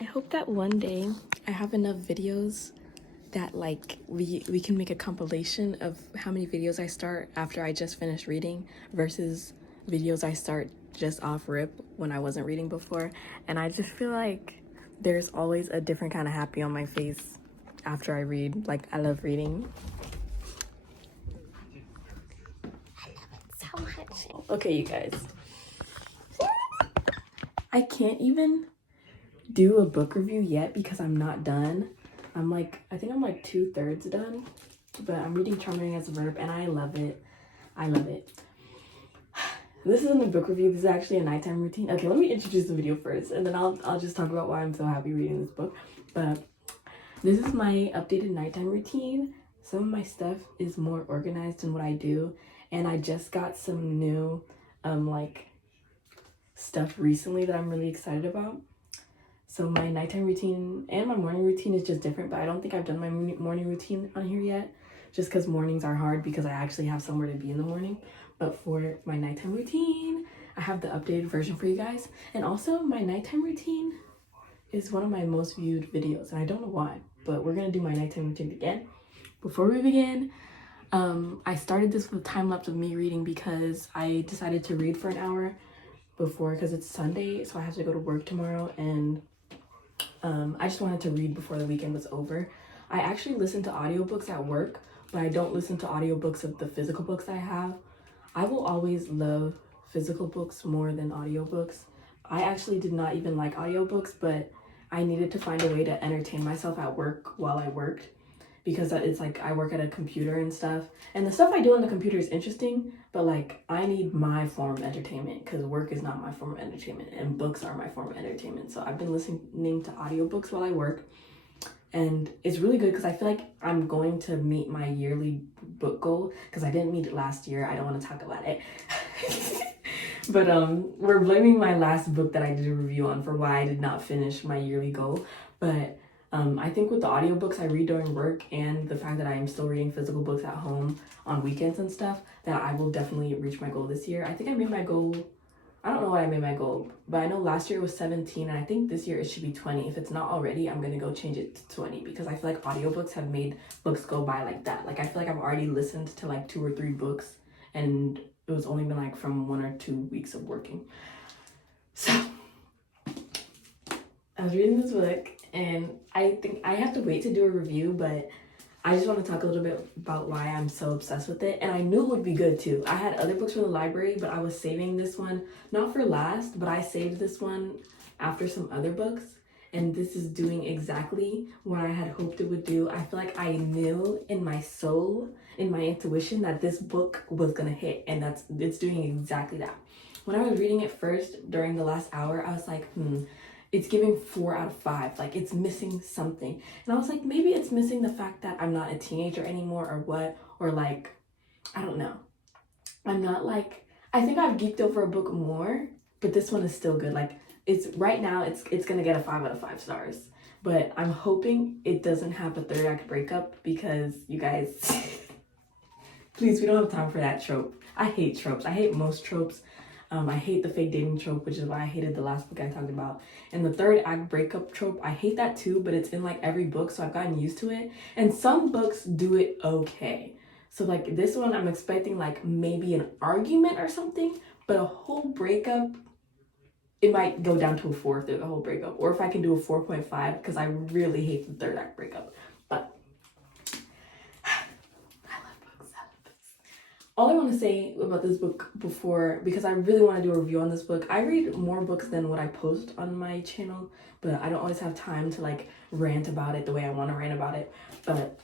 I hope that one day I have enough videos that like we can make a compilation of how many videos I start after I just finished reading versus videos I start just off rip when I wasn't reading before. And I just feel like there's always a different kind of happy on my face after I read. Like, I love reading. I love it so much. Okay, you guys. I can't even do a book review yet because I'm not done. I think I'm like 2/3 done, but I'm reading Charming as a Verb and I love it. I love it. This isn't a book review, this is actually a nighttime routine. Okay, let me introduce the video first and then I'll just talk about why I'm so happy reading this book. But this is my updated nighttime routine. Some of my stuff is more organized than what I do, and I just got some new stuff recently that I'm really excited about. So my nighttime routine and my morning routine is just different, but I don't think I've done my morning routine on here yet, just because mornings are hard because I actually have somewhere to be in the morning. But for my nighttime routine, I have the updated version for you guys. And also my nighttime routine is one of my most viewed videos, and I don't know why, but we're gonna do my nighttime routine again. Before we begin, I started this with a time lapse of me reading because I decided to read for an hour before because it's Sunday, so I have to go to work tomorrow, and I just wanted to read before the weekend was over. I actually listen to audiobooks at work, but I don't listen to audiobooks of the physical books I have. I will always love physical books more than audiobooks. I actually did not even like audiobooks, but I needed to find a way to entertain myself at work while I worked, because it's like I work at a computer and stuff, and the stuff I do on the computer is interesting, but like I need my form of entertainment because work is not my form of entertainment and books are my form of entertainment. So I've been listening to audiobooks while I work, and it's really good because I feel like I'm going to meet my yearly book goal because I didn't meet it last year. I don't want to talk about it. But we're blaming my last book that I did a review on for why I did not finish my yearly goal. But I think with the audiobooks I read during work and the fact that I am still reading physical books at home on weekends and stuff, that I will definitely reach my goal this year. I think I made my goal, I don't know why I made my goal, but I know last year it was 17 and I think this year it should be 20. If it's not already, I'm gonna go change it to 20 because I feel like audiobooks have made books go by like that. Like I feel like I've already listened to like 2 or 3 books and it was only been like from 1 or 2 weeks of working. So I was reading this book and I think I have to wait to do a review, but I just want to talk a little bit about why I'm so obsessed with it. And I knew it would be good too. I had other books from the library, but I was saving this one, not for last, but I saved this one after some other books. And this is doing exactly what I had hoped it would do. I feel like I knew in my soul, in my intuition, that this book was gonna hit, and it's doing exactly that. When I was reading it first during the last hour, I was like, it's giving 4 out of 5. Like, it's missing something. And I was like, maybe it's missing the fact that I'm not a teenager anymore or what, or like, I don't know. I'm not like, I think I've geeked over a book more, but this one is still good. Like, it's right now, it's gonna get a 5 out of 5 stars. But I'm hoping it doesn't have a 3rd act breakup because you guys, please, we don't have time for that trope. I hate tropes. I hate most tropes. I hate the fake dating trope, which is why I hated the last book I talked about. And the 3rd act breakup trope, I hate that too, but it's in like every book, so I've gotten used to it. And some books do it okay. So like this one, I'm expecting like maybe an argument or something, but a whole breakup, it might go down to a 4 if there's a whole breakup, or if I can do a 4.5 because I really hate the 3rd act breakup. But all I want to say about this book before, because I really want to do a review on this book, I read more books than what I post on my channel, but I don't always have time to like rant about it the way I want to rant about it. But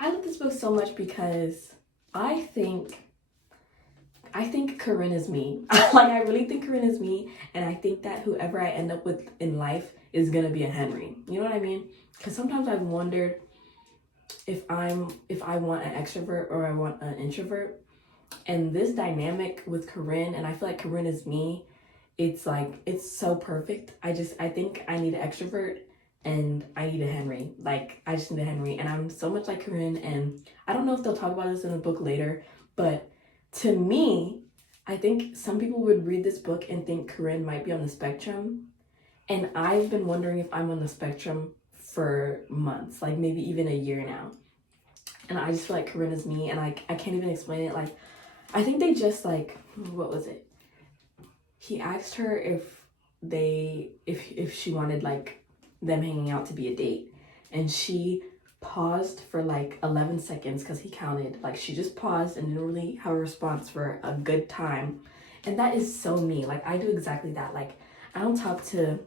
I love this book so much because I think Corinne is me. Like, I really think Corinne is me, and I think that whoever I end up with in life is gonna be a Henry. You know what I mean? Because sometimes I've wondered if I want an extrovert or I want an introvert. And this dynamic with Corinne, and I feel like Corinne is me, it's like, it's so perfect. I think I need an extrovert and I need a Henry. Like, I just need a Henry, and I'm so much like Corinne, and I don't know if they'll talk about this in the book later, but to me, I think some people would read this book and think Corinne might be on the spectrum, And I've been wondering if I'm on the spectrum for months, like maybe even a year now. And I just feel like Corinne is me, and I can't even explain it. Like, I think they just like, what was it? He asked her if she wanted like them hanging out to be a date, and she paused for like 11 seconds because he counted. Like, she just paused and didn't really have a response for a good time. And that is so me. Like, I do exactly that. Like, I don't talk to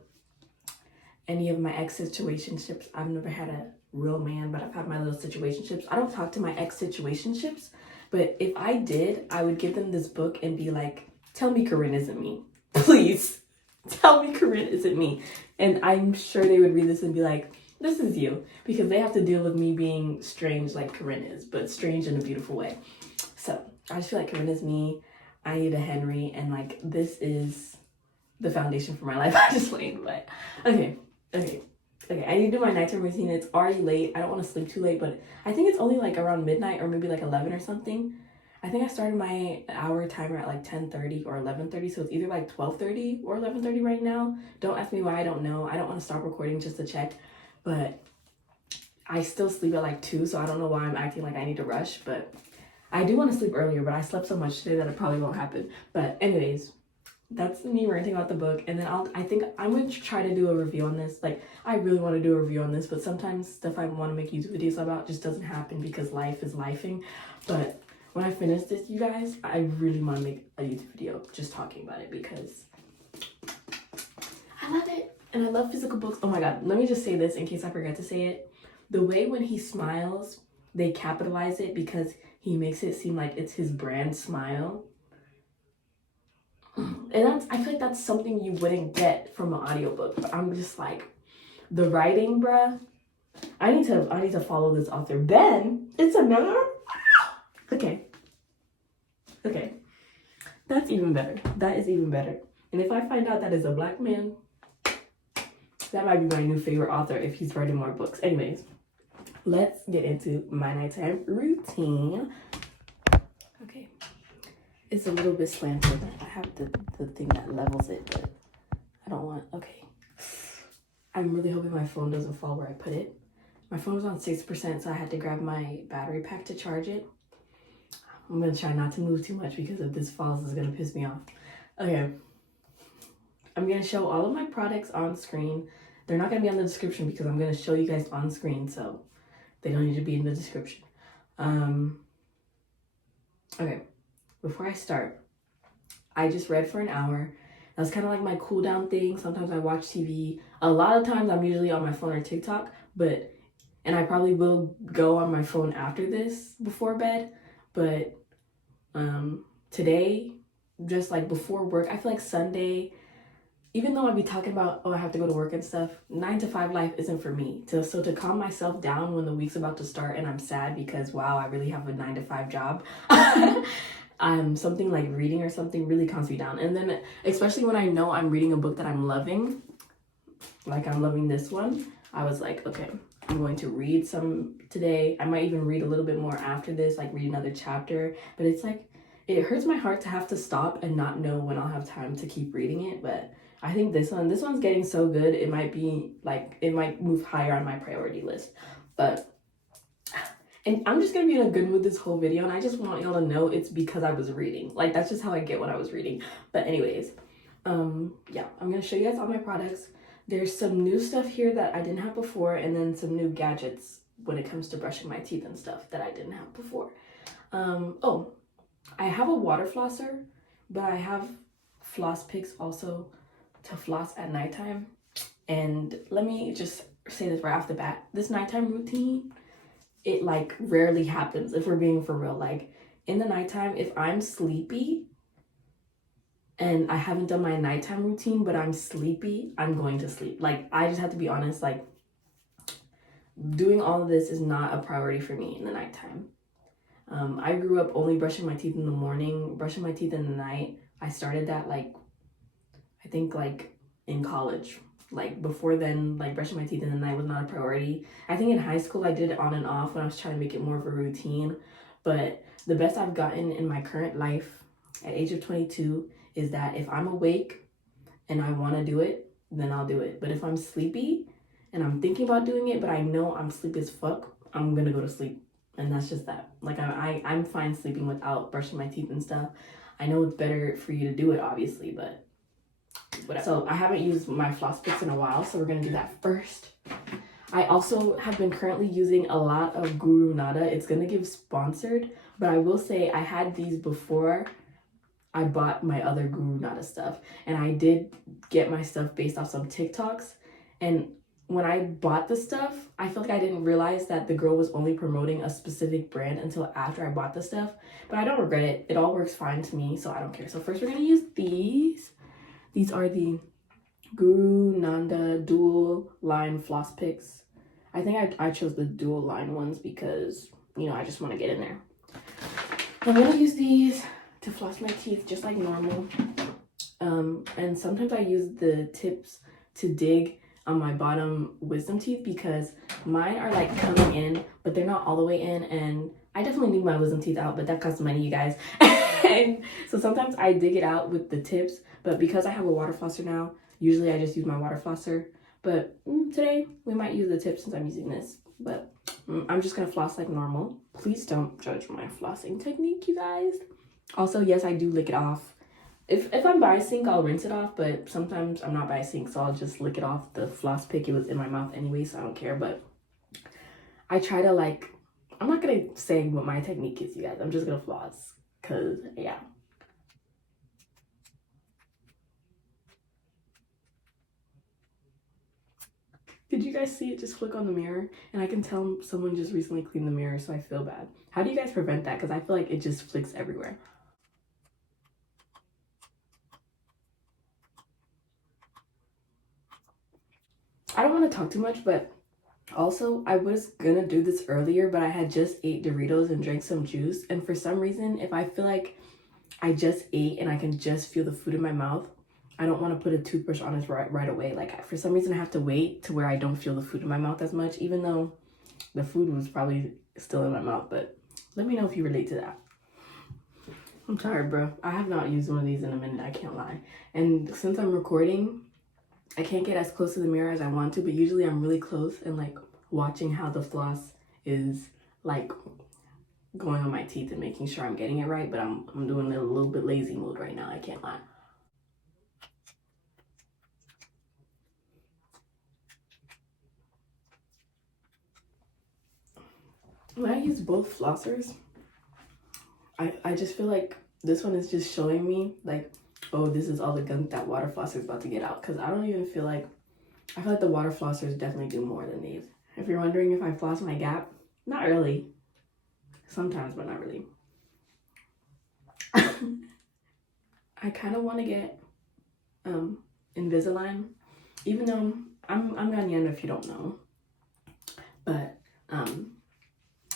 any of my ex situationships. I've never had a real man, but I've had my little situationships. I don't talk to my ex situationships, but if I did, I would give them this book and be like, tell me Corinne isn't me. Please tell me Corinne isn't me. And I'm sure they would read this and be like, this is you, because they have to deal with me being strange like Corinne is, but strange in a beautiful way. So I just feel like Corinne is me. I need a Henry, and like, this is the foundation for my life. I just wait, but okay. I need to do my nighttime routine. It's already late. I don't want to sleep too late, but I think it's only like around midnight or maybe like 11 or something. I think I started my hour timer at like 10:30 or 11:30, so it's either like 12:30 or 11:30 right now. Don't ask me why, I don't know. I don't want to stop recording just to check, but I still sleep at like 2, so I don't know why I'm acting like I need to rush, but I do want to sleep earlier, but I slept so much today that it probably won't happen. But anyways, that's me ranting about the book, and then I think I'm going to try to do a review on this. Like, I really want to do a review on this, but sometimes stuff I want to make YouTube videos about just doesn't happen because life is lifing. But when I finish this, you guys, I really want to make a YouTube video just talking about it because I love it, and I love physical books. Oh my god, let me just say this in case I forget to say it. The way when he smiles, they capitalize it because he makes it seem like it's his brand smile. And I feel like that's something you wouldn't get from an audiobook. But I'm just like, the writing, bruh. I need to follow this author. Ben, it's another. Okay. That's even better. That is even better. And if I find out that is a Black man, that might be my new favorite author if he's writing more books. Anyways, let's get into my nighttime routine. Okay. It's a little bit slanted. I have the thing that levels it, but I don't want, okay. I'm really hoping my phone doesn't fall where I put it. My phone was on 6%, so I had to grab my battery pack to charge it. I'm gonna try not to move too much because if this falls, it's gonna piss me off. Okay. I'm gonna show all of my products on screen. They're not gonna be on the description because I'm gonna show you guys on screen, so they don't need to be in the description. Okay. Before I start, I just read for an hour. That's kind of like my cool down thing. Sometimes I watch TV. A lot of times I'm usually on my phone or TikTok, and I probably will go on my phone after this before bed. But today, just like before work, I feel like Sunday, even though I'd be talking about, oh, I have to go to work and stuff, 9 to 5 life isn't for me. So to calm myself down when the week's about to start and I'm sad because, wow, I really have a 9 to 5 job. Something like reading or something really calms me down. And then especially when I know I'm reading a book that I'm loving, like I'm loving this one, I was like, okay, I'm going to read some today. I might even read a little bit more after this, like read another chapter. But it's like, it hurts my heart to have to stop and not know when I'll have time to keep reading it. But I think this one's getting so good, it might be like, it might move higher on my priority list. And I'm just gonna be in a good mood this whole video, and I just want y'all to know it's because I was reading. Like, that's just how I get when I was reading. But anyways, yeah, I'm gonna show you guys all my products. There's some new stuff here that I didn't have before, and then some new gadgets when it comes to brushing my teeth and stuff that I didn't have before. Oh, I have a water flosser, but I have floss picks also to floss at nighttime. And let me just say this right off the bat. This nighttime routine, it like rarely happens if we're being for real. Like, in the nighttime, if I'm sleepy and I haven't done my nighttime routine, but I'm sleepy, I'm going to sleep. Like, I just have to be honest, like, doing all of this is not a priority for me in the nighttime. I grew up only brushing my teeth in the morning, brushing my teeth in the night. I started that, like, I think, like, in college. Like, before then, like, brushing my teeth in the night was not a priority. I think in high school, I did it on and off when I was trying to make it more of a routine. But the best I've gotten in my current life at age of 22 is that if I'm awake and I want to do it, then I'll do it. But if I'm sleepy and I'm thinking about doing it, but I know I'm sleepy as fuck, I'm gonna go to sleep. And that's just that. Like, I'm fine sleeping without brushing my teeth and stuff. I know it's better for you to do it, obviously, but whatever. So I haven't used my floss picks in a while, so we're gonna do that first. I also have been currently using a lot of Grwm. It's gonna give sponsored, but I will say I had these before I bought my other Grwm stuff, and I did get my stuff based off some TikToks. And when I bought the stuff, I feel like I didn't realize that the girl was only promoting a specific brand until after I bought the stuff. But I don't regret it. It all works fine to me, so I don't care. So first we're gonna use these. These are the Grwm dual line floss picks. I think I chose the dual line ones because, you know, I just want to get in there. I'm gonna use these to floss my teeth just like normal. And sometimes I use the tips to dig on my bottom wisdom teeth because mine are like coming in, but they're not all the way in, and I definitely need my wisdom teeth out, but that costs money, you guys. And so sometimes I dig it out with the tips, but because I have a water flosser now, usually I just use my water flosser. But today we might use the tips since I'm using this, but I'm just gonna floss like normal. Please don't judge my flossing technique, you guys. Also, yes, I do lick it off. If I'm by a sink, I'll rinse it off, but sometimes I'm not by a sink, so I'll just lick it off the floss pick. It was in my mouth anyway, so I don't care. But I try to, like, I'm not gonna say what my technique is, you guys. I'm just gonna floss, cause yeah. Did you guys see it just flick on the mirror? And I can tell someone just recently cleaned the mirror, so I feel bad. How do you guys prevent that? Because I feel like it just flicks everywhere. I don't want to talk too much, but also I was gonna do this earlier, but I had just ate Doritos and drank some juice. And for some reason, if I feel like I just ate and I can just feel the food in my mouth, I don't want to put a toothbrush on it right away. Like, for some reason, I have to wait to where I don't feel the food in my mouth as much, even though the food was probably still in my mouth. But let me know if you relate to that. I'm tired, bro. I have not used one of these in a minute, I can't lie. And since I'm recording, I can't get as close to the mirror as I want to, but usually I'm really close and like watching how the floss is like going on my teeth and making sure I'm getting it right, but I'm doing a little bit lazy mode right now, I can't lie. When I use both flossers, I just feel like this one is just showing me like, oh, this is all the gunk that water flosser is about to get out, because I don't even feel like, I feel like the water flossers definitely do more than these. If you're wondering if I floss my gap, not really. Sometimes, but not really. I kind of want to get Invisalign, even though I'm Ghanaian if you don't know. But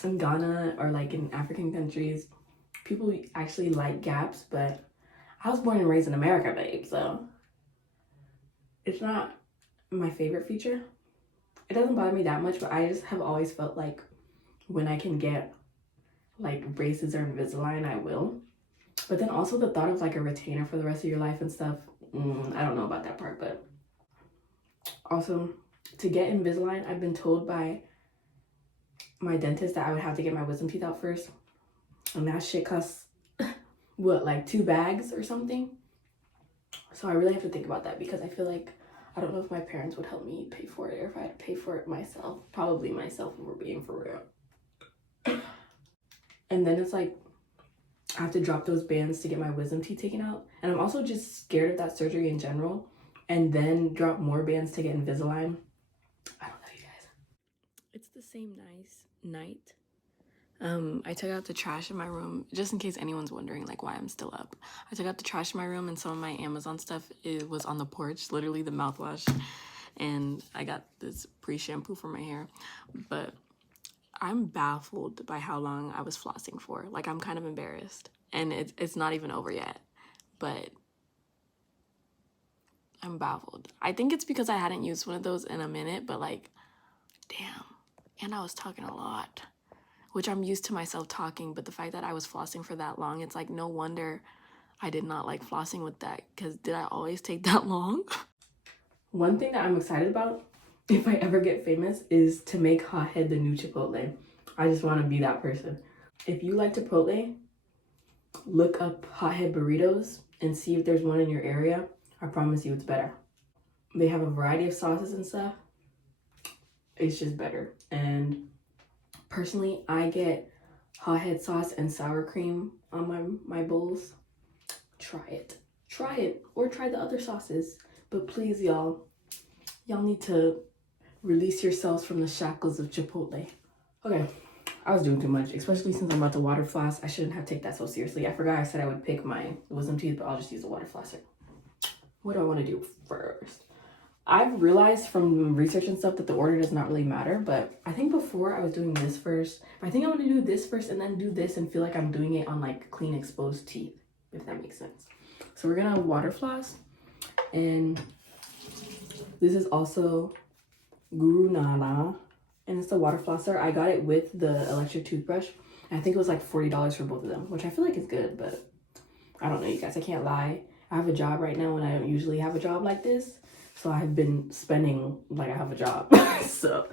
in Ghana or like in African countries, people actually like gaps, but I was born and raised in America, babe, so it's not my favorite feature. It doesn't bother me that much, but I just have always felt like when I can get like braces or Invisalign, I will. But then also the thought of like a retainer for the rest of your life and stuff, I don't know about that part. But also, to get Invisalign, I've been told by my dentist that I would have to get my wisdom teeth out first, and that shit costs what, like 2 bags or something. So I really have to think about that, because I feel like I don't know if my parents would help me pay for it, or if I had to pay for it myself. Probably myself, if we're being for real. And then it's like I have to drop those bands to get my wisdom teeth taken out, and I'm also just scared of that surgery in general, and then drop more bands to get Invisalign. I don't know, you guys. It's the same nice night. I took out the trash in my room, just in case anyone's wondering like why I'm still up. I took out the trash in my room, and some of my Amazon stuff, it was on the porch, literally the mouthwash, and I got this pre-shampoo for my hair. But I'm baffled by how long I was flossing for. Like, I'm kind of embarrassed, and it's not even over yet, but I'm baffled. I think it's because I hadn't used one of those in a minute, but like, damn. And I was talking a lot, which I'm used to myself talking, but the fact that I was flossing for that long, it's like, no wonder I did not like flossing with that, because did I always take that long? One thing that I'm excited about, if I ever get famous, is to make Hothead the new Chipotle. I just want to be that person. If you like Chipotle, look up Hothead burritos and see if there's one in your area. I promise you it's better. They have a variety of sauces and stuff. It's just better. And personally, I get Hothead sauce and sour cream on my bowls. Try it. Try it. Or try the other sauces. But please, y'all need to release yourselves from the shackles of Chipotle. Okay, I was doing too much, especially since I'm about to water floss. I shouldn't have taken that so seriously. I forgot I said I would pick my wisdom teeth, but I'll just use the water flosser. What do I want to do first? I've realized from research and stuff that the order does not really matter, but I think before I was doing this first. I think I want to do this first and then do this and feel like I'm doing it on like clean exposed teeth, if that makes sense. So we're gonna water floss, and this is also Grwm, and it's the water flosser. I got it with the electric toothbrush. I think it was like $40 for both of them, which I feel like is good, but I don't know, you guys, I can't lie. I have a job right now and I don't usually have a job like this. So I have been spending like I have a job. So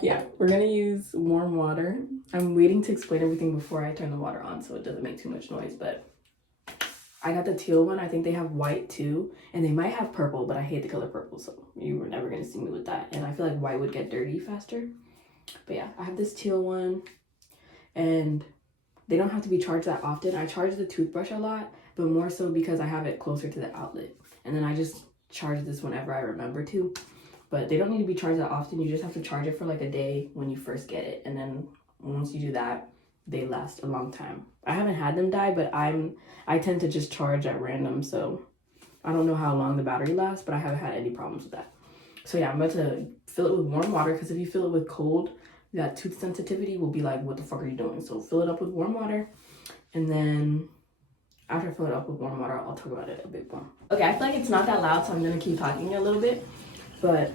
yeah, we're gonna use warm water. I'm waiting to explain everything before I turn the water on so it doesn't make too much noise, but I got the teal one. I think they have white too, and they might have purple, but I hate the color purple, so you were never gonna see me with that. And I feel like white would get dirty faster. But yeah, I have this teal one, and they don't have to be charged that often. I charge the toothbrush a lot, but more so because I have it closer to the outlet. And then I just charge this whenever I remember to. But they don't need to be charged that often. You just have to charge it for like a day when you first get it. And then once you do that, they last a long time. I haven't had them die, but I tend to just charge at random. So I don't know how long the battery lasts, but I haven't had any problems with that. So yeah, I'm about to fill it with warm water, because if you fill it with cold, that tooth sensitivity will be like, what the fuck are you doing? So fill it up with warm water, and then after I fill it up with warm water, I'll talk about it a bit more. Okay, I feel like it's not that loud, so I'm gonna keep talking a little bit. But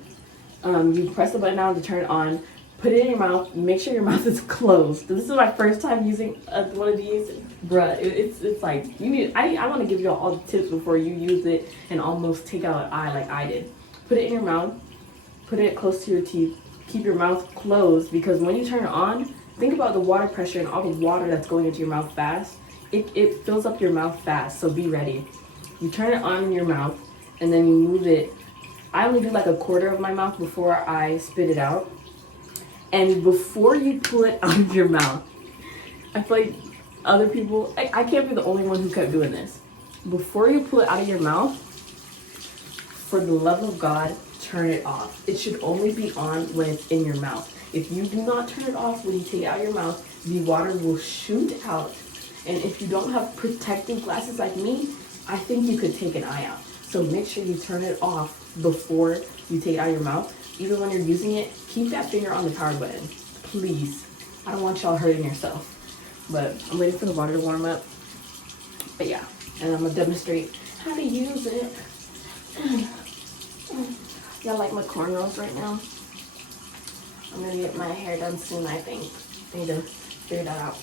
you press the button down to turn it on, put it in your mouth, make sure your mouth is closed. This is my first time using one of these. Bruh, it's like, you need, I want to give you all the tips before you use it and almost take out an eye like I did. Put it in your mouth, put it close to your teeth, keep your mouth closed, because when you turn it on, think about the water pressure and all the water that's going into your mouth fast. It fills up your mouth fast, so be ready. You turn it on in your mouth, and then you move it. I only do like a quarter of my mouth before I spit it out. And before you pull it out of your mouth, I feel like other people, I can't be the only one who kept doing this. Before you pull it out of your mouth, for the love of God, turn it off. It should only be on when it's in your mouth. If you do not turn it off when you take it out of your mouth, the water will shoot out. And if you don't have protective glasses like me, I think you could take an eye out. So make sure you turn it off before you take it out of your mouth. Even when you're using it, keep that finger on the power button, please. I don't want y'all hurting yourself. But I'm waiting for the water to warm up. But yeah, and I'm gonna demonstrate how to use it. Y'all like my cornrows right now? I'm gonna get my hair done soon, I think. I need to figure that out.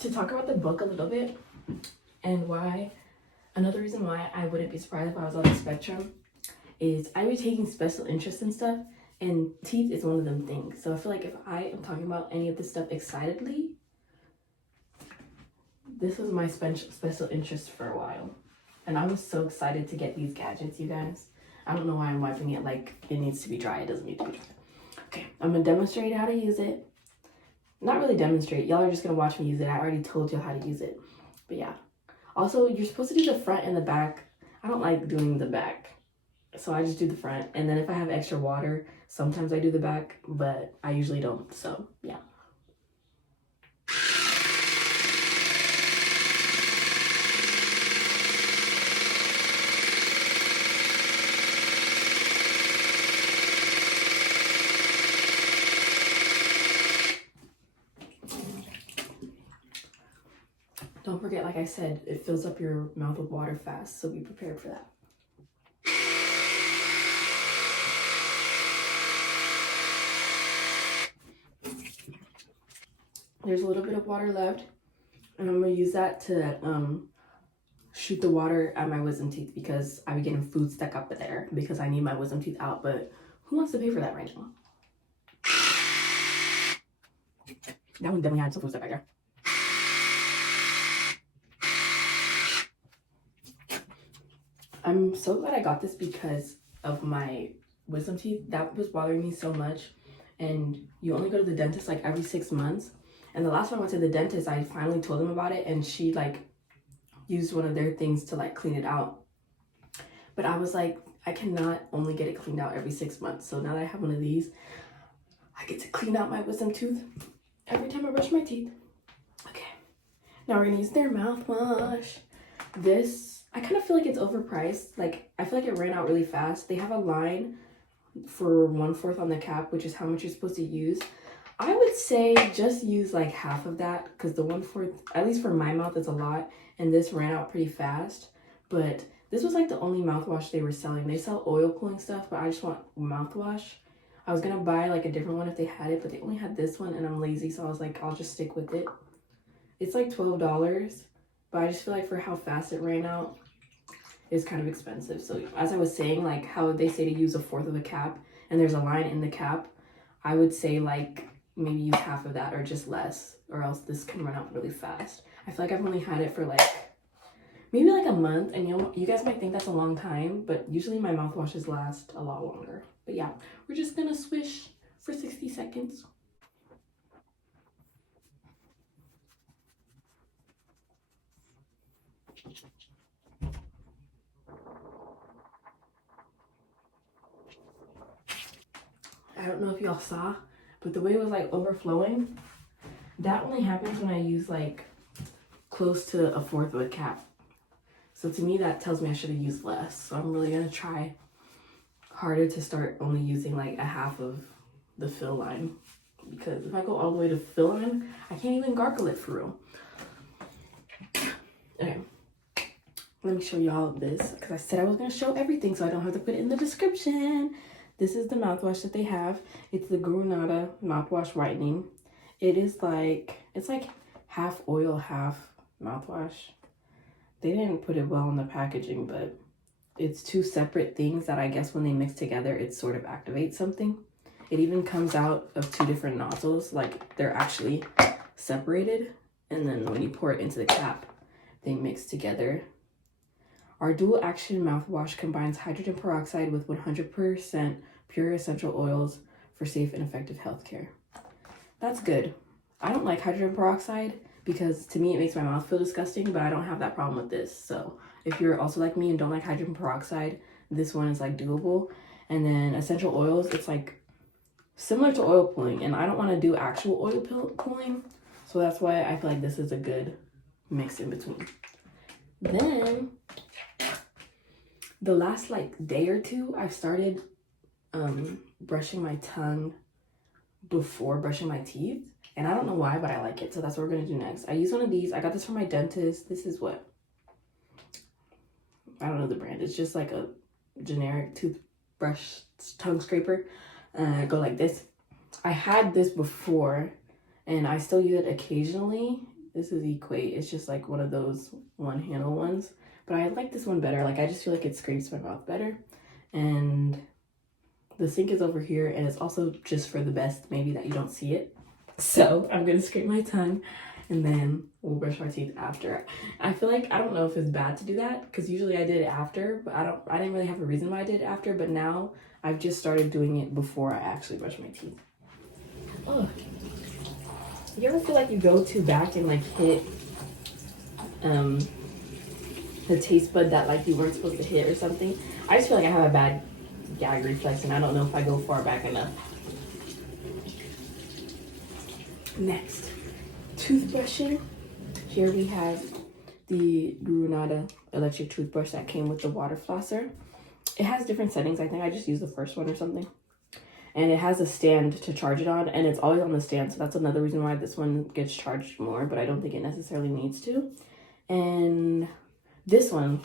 To talk about the book a little bit, and why, another reason why I wouldn't be surprised if I was on the spectrum is I be taking special interest in stuff, and teeth is one of them things. So I feel like if I am talking about any of this stuff excitedly, this was my special interest for a while. And I was so excited to get these gadgets, you guys. I don't know why I'm wiping it like it needs to be dry. It doesn't need to be dry. Okay, I'm gonna demonstrate how to use it. Not really demonstrate. Y'all are just gonna watch me use it. I already told you how to use it. But yeah. Also, you're supposed to do the front and the back. I don't like doing the back, so I just do the front. And then if I have extra water, sometimes I do the back, but I usually don't. So yeah. Don't forget, like I said, it fills up your mouth with water fast, so be prepared for that. There's a little bit of water left, and I'm gonna use that to shoot shoot the water at my wisdom teeth because I be getting food stuck up there because I need my wisdom teeth out, but who wants to pay for that right now? That one definitely had some food stuck right there. I'm so glad I got this because of my wisdom teeth. That was bothering me so much. And you only go to the dentist like every 6 months. And the last time I went to the dentist, I finally told them about it, and she like used one of their things to like clean it out. But I was like, I cannot only get it cleaned out every 6 months. So now that I have one of these, I get to clean out my wisdom tooth every time I brush my teeth. Okay, now we're gonna use their mouthwash. This, I kind of feel like it's overpriced. Like, I feel like it ran out really fast. They have a line for 1/4 on the cap, which is how much you're supposed to use. I would say just use like half of that, because the 1/4, at least for my mouth, is a lot, and this ran out pretty fast. But this was like the only mouthwash they were selling. They sell oil pulling stuff, but I just want mouthwash. I was gonna buy like a different one if they had it, but they only had this one, and I'm lazy, so I was like, I'll just stick with it. It's like $12, but I just feel like for how fast it ran out, it's kind of expensive. So as I was saying, like how they say to use 1/4 of the cap, and there's a line in the cap, I would say like maybe use half of that or just less, or else this can run out really fast. I feel like I've only had it for like maybe like a month, and you guys might think that's a long time, but usually my mouthwashes last a lot longer. But yeah, we're just gonna swish for 60 seconds. I don't know if y'all saw, but the way it was like overflowing, that only happens when I use like close to 1/4 of a cap. So to me, that tells me I should have used less. So I'm really gonna try harder to start only using like a half of the fill line, because if I go all the way to fill line, I can't even gargle it for real. Okay, let me show y'all this, because I said I was gonna show everything so I don't have to put it in the description. This is the mouthwash that they have. It's the Grwm mouthwash whitening. It is like, it's like half oil, half mouthwash. They didn't put it well in the packaging, but it's two separate things that I guess when they mix together, it sort of activates something. It even comes out of 2 different nozzles, like they're actually separated. And then when you pour it into the cap, they mix together. Our dual action mouthwash combines hydrogen peroxide with 100% pure essential oils for safe and effective healthcare. That's good. I don't like hydrogen peroxide because to me it makes my mouth feel disgusting, but I don't have that problem with this. So if you're also like me and don't like hydrogen peroxide, this one is like doable. And then essential oils, it's like similar to oil pulling, and I don't want to do actual oil pulling, so that's why I feel like this is a good mix in between. Then the last like day or two, I've started brushing my tongue before brushing my teeth, and I don't know why, but I like it, so that's what we're gonna do next. I use one of these. I got this from my dentist. This is what, I don't know the brand. It's just like a generic toothbrush tongue scraper. Go like this. I had this before, and I still use it occasionally. This is Equate. It's just like one of those one handle ones, but I like this one better. Like, I just feel like it scrapes my mouth better. And the sink is over here, and it's also just for the best, maybe, that you don't see it. So I'm gonna scrape my tongue, and then we'll brush our teeth after. I feel like, I don't know if it's bad to do that, because usually I did it after, but I didn't really have a reason why I did it after, but now I've just started doing it before I actually brush my teeth. Oh, you ever feel like you go too back and like hit the taste bud that like you weren't supposed to hit or something? I just feel like I have a bad gag reflex, and I don't know if I go far back enough. Next, toothbrushing. Here we have the Grwm electric toothbrush that came with the water flosser. It has different settings. I think I just used the first one or something. And it has a stand to charge it on, and it's always on the stand, so that's another reason why this one gets charged more, but I don't think it necessarily needs to. And this one,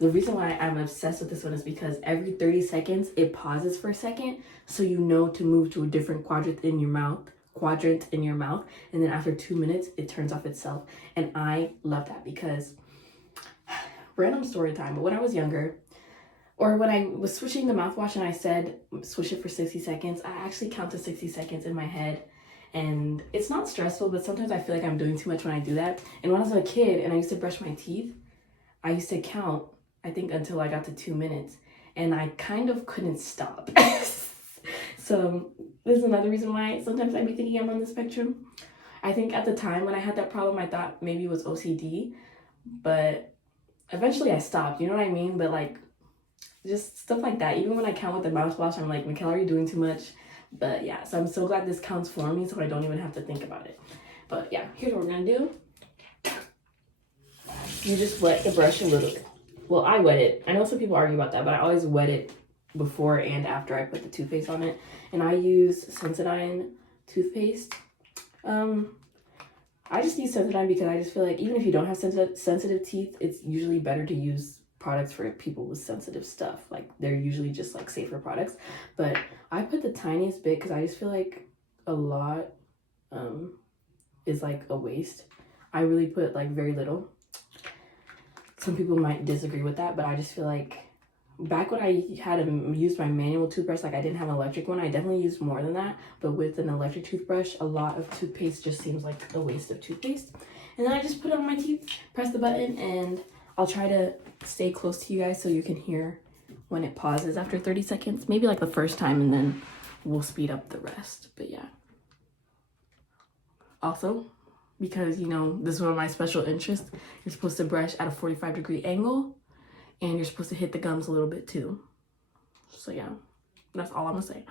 the reason why I'm obsessed with this one is because every 30 seconds it pauses for a second, so you know to move to a different quadrant in your mouth, and then after 2 minutes it turns off itself. And I love that, because random story time, but when I was younger, or when I was switching the mouthwash and I said switch it for 60 seconds, I actually count to 60 seconds in my head. And it's not stressful, but sometimes I feel like I'm doing too much when I do that. And when I was a kid and I used to brush my teeth, I used to count, I think, until I got to 2 minutes. And I kind of couldn't stop. So this is another reason why sometimes I'd be thinking I'm on the spectrum. I think at the time when I had that problem, I thought maybe it was OCD. But eventually I stopped, you know what I mean? But like, just stuff like that. Even when I count with the mouthwash, I'm like, Mickell, are you doing too much? But yeah, so I'm so glad this counts for me so I don't even have to think about it. But yeah, here's what we're gonna do. You just wet the brush a little bit. Well, I wet it. I know some people argue about that, but I always wet it before and after I put the toothpaste on it. And I use Sensodyne toothpaste. I just use Sensodyne because I just feel like even if you don't have sensitive teeth, it's usually better to use products for people with sensitive stuff. Like, they're usually just like safer products. But I put the tiniest bit because I just feel like a lot is like a waste. I really put like very little. Some people might disagree with that, but I just feel like back when I had used my manual toothbrush, like I didn't have an electric one, I definitely used more than that. But with an electric toothbrush, a lot of toothpaste just seems like a waste of toothpaste. And then I just put it on my teeth, press the button, and I'll try to stay close to you guys so you can hear when it pauses after 30 seconds. Maybe like the first time, and then we'll speed up the rest. But yeah. Also, because, you know, this is one of my special interests, you're supposed to brush at a 45-degree angle. And you're supposed to hit the gums a little bit too. So yeah, that's all I'm gonna say.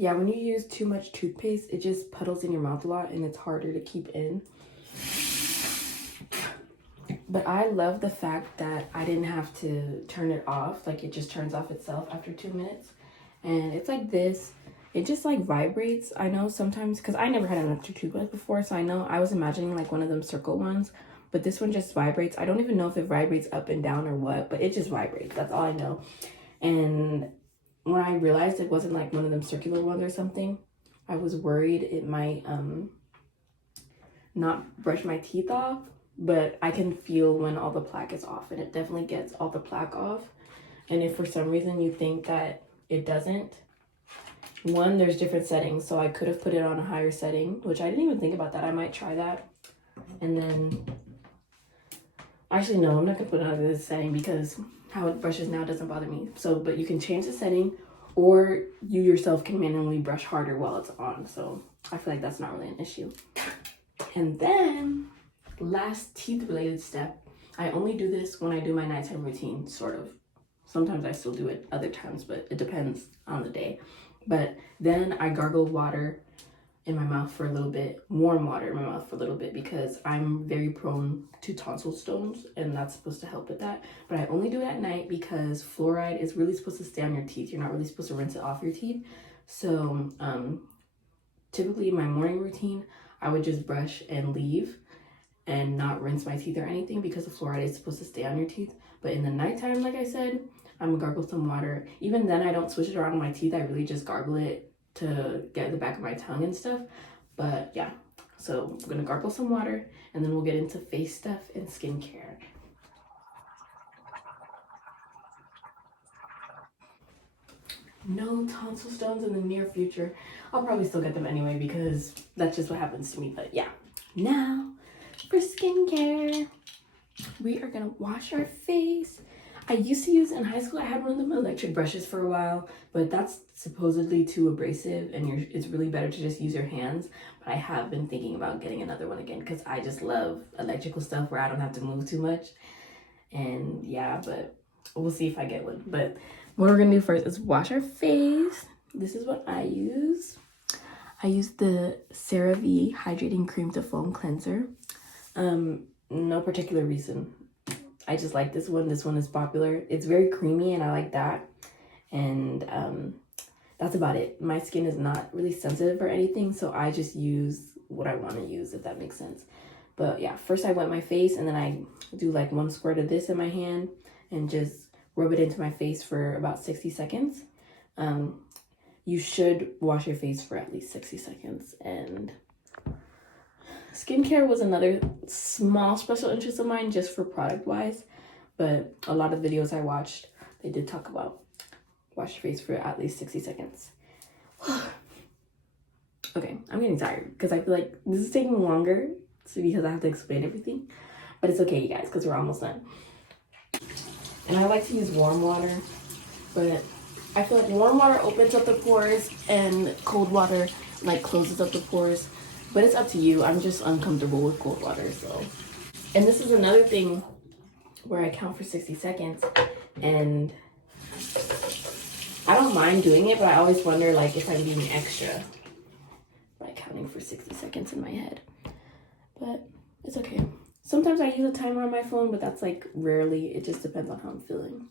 Yeah, when you use too much toothpaste, it just puddles in your mouth a lot and it's harder to keep in. But I love the fact that I didn't have to turn it off. Like, it just turns off itself after 2 minutes. And it's like this. It just like vibrates. I know sometimes, because I never had an electric toothbrush before, so I know I was imagining like one of them circle ones. But this one just vibrates. I don't even know if it vibrates up and down or what, but it just vibrates. That's all I know. And when I realized it wasn't like one of them circular ones or something, I was worried it might not brush my teeth off, but I can feel when all the plaque is off, and it definitely gets all the plaque off. And if for some reason you think that it doesn't, one, there's different settings, so I could have put it on a higher setting, which I didn't even think about that. I might try that. And then, actually no, I'm not gonna put it on this setting because how it brushes now doesn't bother me. So, but you can change the setting, or you yourself can manually brush harder while it's on. So I feel like that's not really an issue. And then last teeth related step, I only do this when I do my nighttime routine, sort of. Sometimes I still do it other times, but it depends on the day. But then I gargle water in my mouth for a little bit, warm water in my mouth for a little bit, because I'm very prone to tonsil stones, and that's supposed to help with that. But I only do it at night because fluoride is really supposed to stay on your teeth. You're not really supposed to rinse it off your teeth. So typically in my morning routine, I would just brush and leave and not rinse my teeth or anything because the fluoride is supposed to stay on your teeth. But in the nighttime, like I said, I'm gonna gargle some water. Even then, I don't swish it around my teeth. I really just gargle it to get the back of my tongue and stuff. But yeah, so I'm gonna gargle some water, and then we'll get into face stuff and skincare. No tonsil stones in the near future. I'll probably still get them anyway because that's just what happens to me. But yeah, now for skincare, we are gonna wash our face. I used to use, in high school, I had one of them electric brushes for a while, but that's supposedly too abrasive, and it's really better to just use your hands. But I have been thinking about getting another one again because I just love electrical stuff where I don't have to move too much. And yeah, but we'll see if I get one. But what we're gonna do first is wash our face. this is what I use. I use the CeraVe Hydrating Cream to Foam Cleanser. No particular reason. I just like this one. This one is popular. It's very creamy and I like that. And that's about it. My skin is not really sensitive or anything, so I just use what I want to use, if that makes sense. But yeah, first I wet my face and then I do like 1 squirt of this in my hand and just rub it into my face for about 60 seconds. You should wash your face for at least 60 seconds. And skincare was another small special interest of mine just for product wise. But a lot of videos I watched, they did talk about wash your face for at least 60 seconds. Okay, I'm getting tired because I feel like this is taking longer because I have to explain everything. But it's okay, you guys, because we're almost done. And I like to use warm water, but I feel like warm water opens up the pores and cold water like closes up the pores. But it's up to you. I'm just uncomfortable with cold water, so. And this is another thing where I count for 60 seconds. And I don't mind doing it, but I always wonder like if I'm being extra by counting for 60 seconds in my head. But it's okay. Sometimes I use a timer on my phone, but that's like rarely. It just depends on how I'm feeling.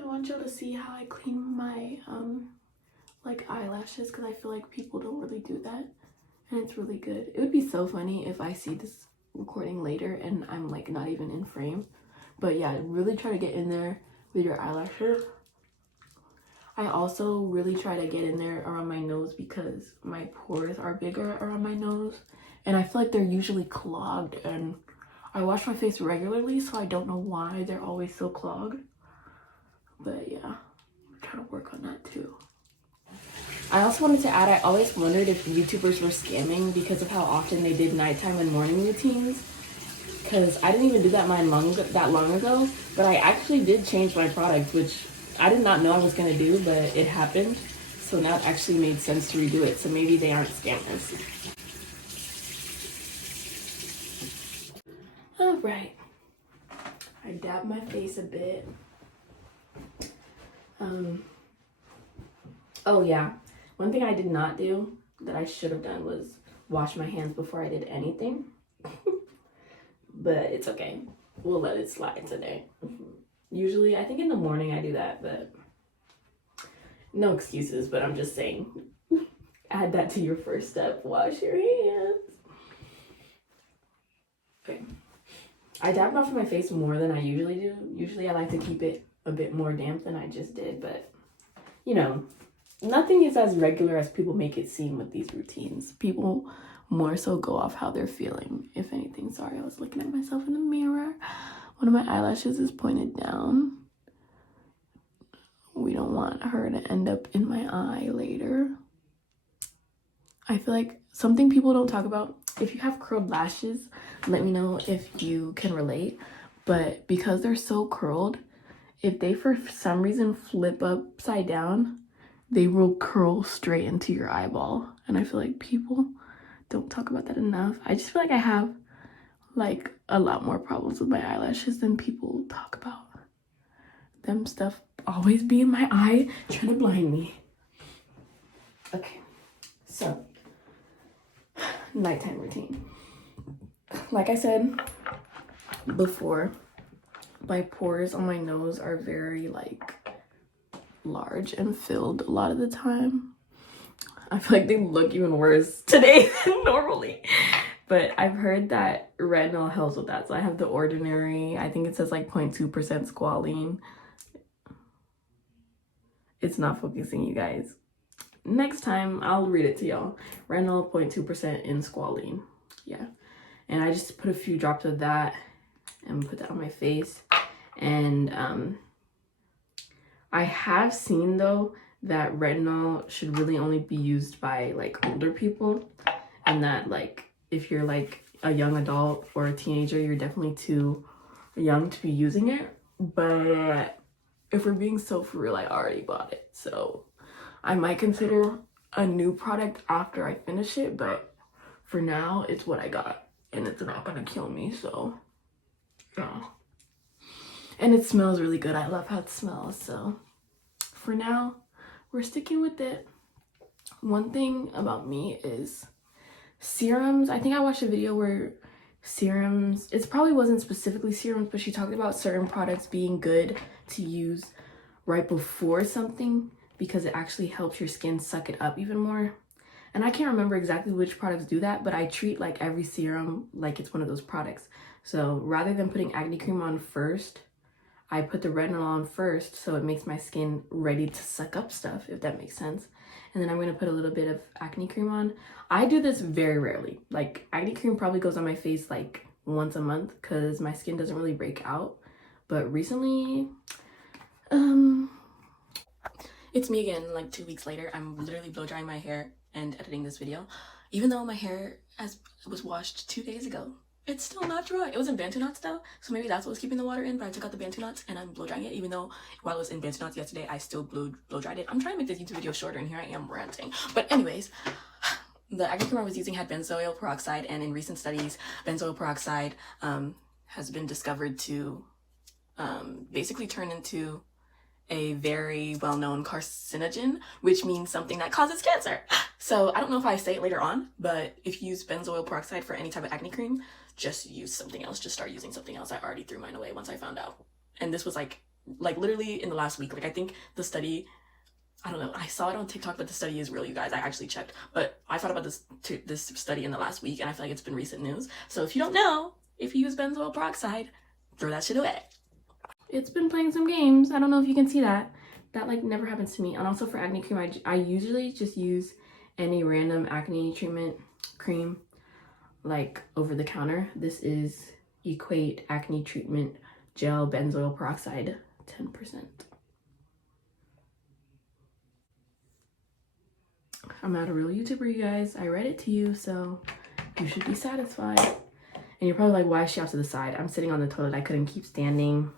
I want y'all to see how I clean my like eyelashes, because I feel like people don't really do that, and it's really good. It would be so funny if I see this recording later and I'm like not even in frame. But yeah, really try to get in there with your eyelashes. I also really try to get in there around my nose because my pores are bigger around my nose, and I feel like they're usually clogged, and I wash my face regularly, so I don't know why they're always so clogged. But yeah, I'm trying to work on that too. I also wanted to add, I always wondered if YouTubers were scamming because of how often they did nighttime and morning routines. Because I didn't even do that that long ago, but I actually did change my product, which I did not know I was going to do, but it happened. So now it actually made sense to redo it. So maybe they aren't scammers. All right. I dabbed my face a bit. Oh yeah, one thing I did not do that I should have done was wash my hands before I did anything. But it's okay. We'll let it slide today. Usually, I think in the morning I do that, but no excuses, but I'm just saying, add that to your first step. Wash your hands. Okay. I dabbed off my face more than I usually do. Usually I like to keep it a bit more damp than I just did, but you know, nothing is as regular as people make it seem with these routines. People more so go off how they're feeling, if anything. Sorry, I was looking at myself in the mirror. One of my eyelashes is pointed down. We don't want her to end up in my eye later. I feel like something people don't talk about, if you have curled lashes, let me know if you can relate. But because they're so curled, if they for some reason flip upside down, they will curl straight into your eyeball. And I feel like people don't talk about that enough. I just feel like I have like a lot more problems with my eyelashes than people talk about. Them stuff always be in my eye trying to blind me. Okay, so nighttime routine. Like I said before, my pores on my nose are very like large and filled a lot of the time. I feel like they look even worse today than normally. But I've heard that retinol helps with that. So I have The Ordinary. I think it says like 0.2% squalene. It's not focusing, you guys. Next time, I'll read it to y'all. Retinol 0.2% in squalene. Yeah. And I just put a few drops of that and put that on my face. And I have seen though that retinol should really only be used by like older people, and that like if you're like a young adult or a teenager, you're definitely too young to be using it. But if we're being so for real, I already bought it, so I might consider a new product after I finish it. But for now, it's what I got. And it's not gonna kill me, so yeah. And it smells really good. I love how it smells, so for now, we're sticking with it. One thing about me is serums. I think I watched a video where serums, it probably wasn't specifically serums, but she talked about certain products being good to use right before something because it actually helps your skin suck it up even more. And I can't remember exactly which products do that, but I treat like every serum like it's one of those products. So rather than putting acne cream on first, I put the retinol on first, so it makes my skin ready to suck up stuff, if that makes sense. And then I'm going to put a little bit of acne cream on. I do this very rarely. Like, acne cream probably goes on my face like once a month because my skin doesn't really break out. But recently, it's me again, like 2 weeks later. I'm literally blow drying my hair and editing this video. Even though my hair was washed 2 days ago, it's still not dry. It was in Bantu knots though, so maybe that's what was keeping the water in, but I took out the Bantu knots and I'm blow drying it, even though while it was in Bantu knots yesterday, I still blow dried it. I'm trying to make this YouTube video shorter and here I am ranting. But anyways, the acne cream I was using had benzoyl peroxide, and in recent studies, benzoyl peroxide has been discovered to basically turn into a very well-known carcinogen, which means something that causes cancer. So I don't know if I say it later on, but if you use benzoyl peroxide for any type of acne cream, just use something else. Just start using something else. I already threw mine away once I found out. And this was like literally in the last week. Like, I think the study, I don't know, I saw it on TikTok, but the study is real, you guys. I actually checked. But I thought about this study in the last week, and I feel like it's been recent news. So if you don't know, if you use benzoyl peroxide, throw that shit away. It's been playing some games. I don't know if you can see that. That like never happens to me. And also for acne cream, I usually just use any random acne treatment cream, like over the counter. This is Equate Acne Treatment Gel Benzoyl Peroxide, 10%. I'm not a real YouTuber, you guys. I read it to you, so you should be satisfied. And you're probably like, why is she off to the side? I'm sitting on the toilet. I couldn't keep standing.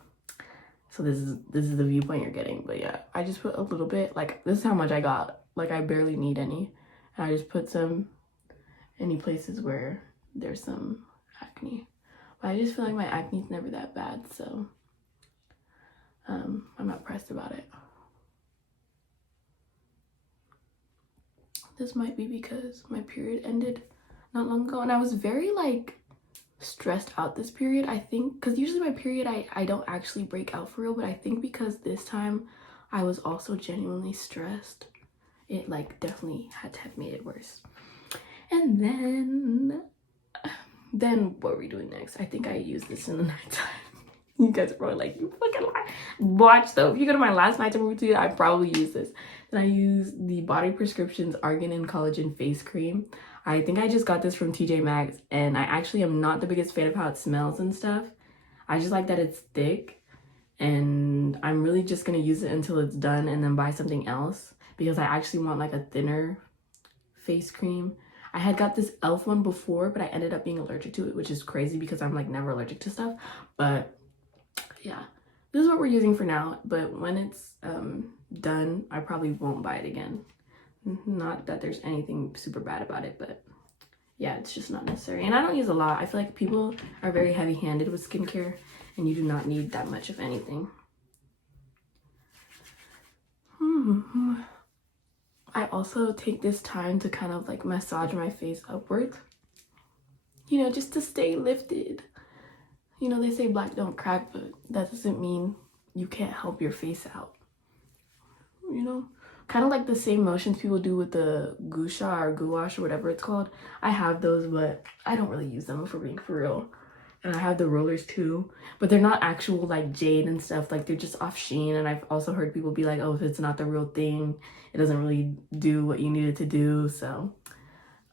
So this is the viewpoint you're getting. But yeah, I just put a little bit. Like, this is how much I got. Like, I barely need any. And I just put some any places where there's some acne. But I just feel like my acne's never that bad, so I'm not pressed about it. This might be because my period ended not long ago, and I was very like stressed out this period, I think, because usually my period I don't actually break out for real, but I think because this time I was also genuinely stressed, it like definitely had to have made it worse. And then what are we doing next? I think I used this in the nighttime. You guys are probably like, you fucking lie. Watch though, if you go to my last nighttime routine, I probably use this. Then I use the Body Prescriptions Argan and Collagen Face Cream. I think I just got this from TJ Maxx, and I actually am not the biggest fan of how it smells and stuff. I just like that it's thick, and I'm really just gonna use it until it's done and then buy something else because I actually want like a thinner face cream. I had got this e.l.f. one before, but I ended up being allergic to it, which is crazy because I'm like never allergic to stuff. But yeah, this is what we're using for now, but when it's done, I probably won't buy it again. Not that there's anything super bad about it, but yeah, it's just not necessary. And I don't use a lot. I feel like people are very heavy-handed with skincare, and you do not need that much of anything. I also take this time to kind of like massage my face upwards, you know, just to stay lifted. You know, they say black don't crack, but that doesn't mean you can't help your face out, you know? Kind of like the same motions people do with the gusha or gouache or whatever it's called. I have those, but I don't really use them, if we're being for real. And I have the rollers too, but they're not actual like jade and stuff. Like, they're just off Shein. And I've also heard people be like, oh, if it's not the real thing, it doesn't really do what you need it to do. So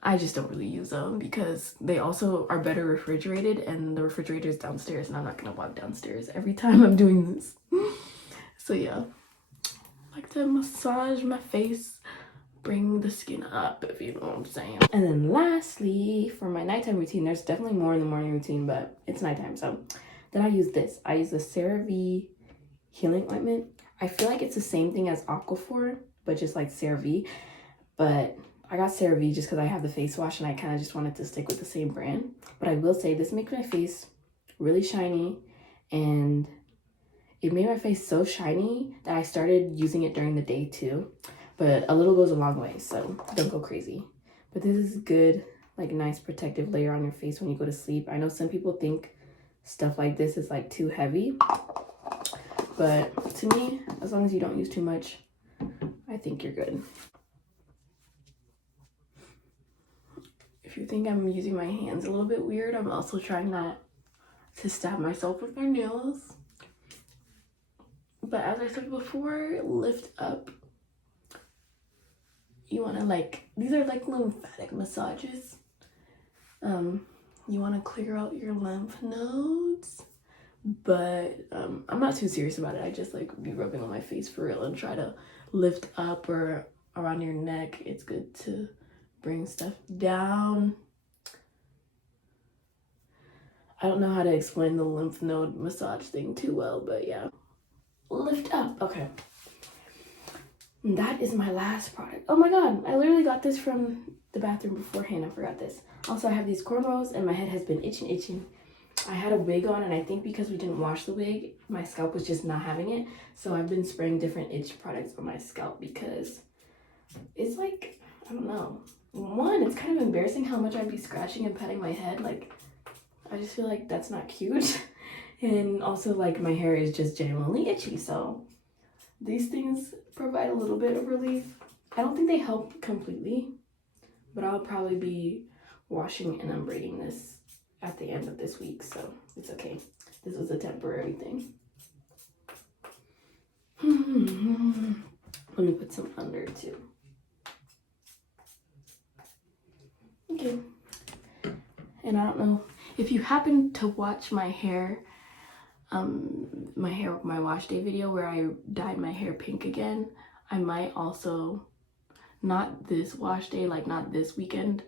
I just don't really use them because they also are better refrigerated, and the refrigerator is downstairs, and I'm not gonna walk downstairs every time I'm doing this. So yeah, I like to massage my face, bring the skin up, if you know what I'm saying. And then lastly, for my nighttime routine, there's definitely more in the morning routine, but it's nighttime. So then I use this. I use the CeraVe healing ointment. I feel like it's the same thing as Aquaphor, but just like CeraVe. But I got CeraVe just because I have the face wash and I kind of just wanted to stick with the same brand. But I will say this makes my face really shiny, and it made my face so shiny that I started using it during the day too. But a little goes a long way, so don't go crazy. But this is good, like nice protective layer on your face when you go to sleep. I know some people think stuff like this is like too heavy, but to me, as long as you don't use too much, I think you're good. If you think I'm using my hands a little bit weird, I'm also trying not to stab myself with my nails. But as I said before, lift up. You want to like, these are like lymphatic massages. You want to clear out your lymph nodes, but I'm not too serious about it. I just like be rubbing on my face for real and try to lift up or around your neck. It's good to bring stuff down. I don't know how to explain the lymph node massage thing too well, but yeah. Lift up. Okay. And that is my last product. Oh my god, I literally got this from the bathroom beforehand. I forgot this. Also, I have these cornrows and my head has been itching. I had a wig on, and I think because we didn't wash the wig, my scalp was just not having it. So I've been spraying different itch products on my scalp because it's like, I don't know. One, it's kind of embarrassing how much I'd be scratching and petting my head. Like, I just feel like that's not cute. And also, like, my hair is just genuinely itchy. So these things provide a little bit of relief. I don't think they help completely, but I'll probably be washing and unbraiding this at the end of this week, so it's okay. This was a temporary thing. Let me put some under too. Okay. And I don't know if you happen to watch my wash day video where I dyed my hair pink again. I might also, not this wash day, like not this weekend,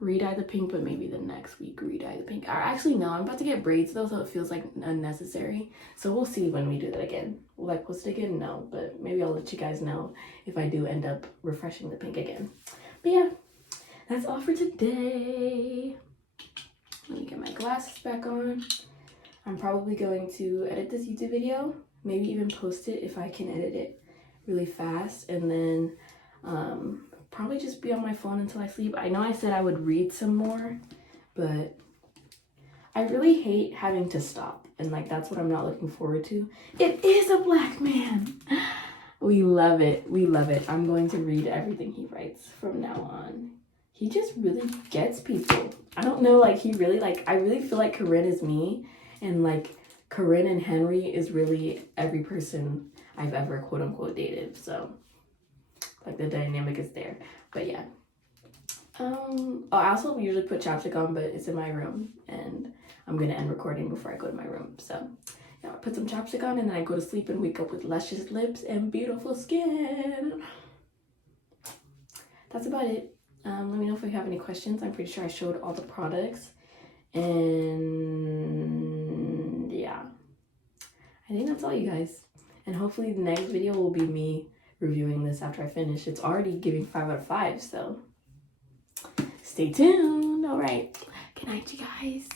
re-dye the pink, but maybe the next week re-dye the pink. Or actually no, I'm about to get braids though, so it feels like unnecessary. So we'll see when we do that again. Will I post it again? No, but maybe I'll let you guys know if I do end up refreshing the pink again. But yeah, that's all for today. Let me get my glasses back on. I'm probably going to edit this YouTube video, maybe even post it if I can edit it really fast, and then probably just be on my phone until I sleep. I know I said I would read some more, but I really hate having to stop, and like that's what I'm not looking forward to. It is a black man. We love it. We love it. I'm going to read everything he writes from now on. He just really gets people. I don't know, like he really, like, I really feel like Corinne is me, and like Corinne and Henry is really every person I've ever quote unquote dated. So like the dynamic is there. But yeah. I also usually put chapstick on, but it's in my room and I'm gonna end recording before I go to my room. So yeah, I put some chapstick on and then I go to sleep and wake up with luscious lips and beautiful skin. That's about it. Let me know if you have any questions. I'm pretty sure I showed all the products. And yeah, I think that's all, you guys. And hopefully the next video will be me reviewing this after I finish. It's already giving 5 out of 5, so stay tuned. All right, good night, you guys.